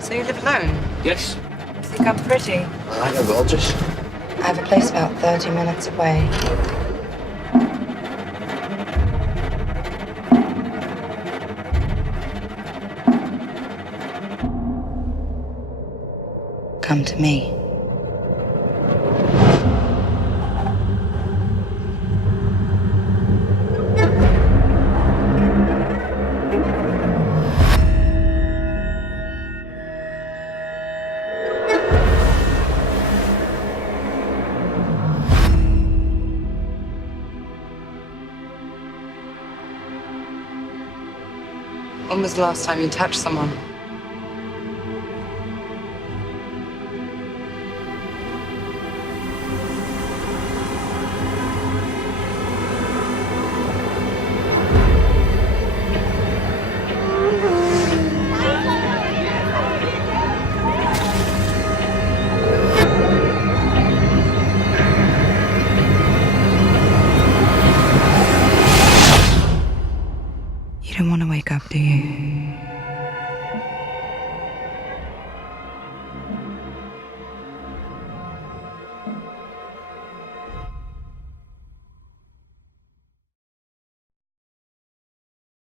So you live alone? Yes. Think I'm pretty? I know gorgeous. I have a place about 30 minutes away. Come to me. When was the last time you touched someone? You don't want to wake up, do you?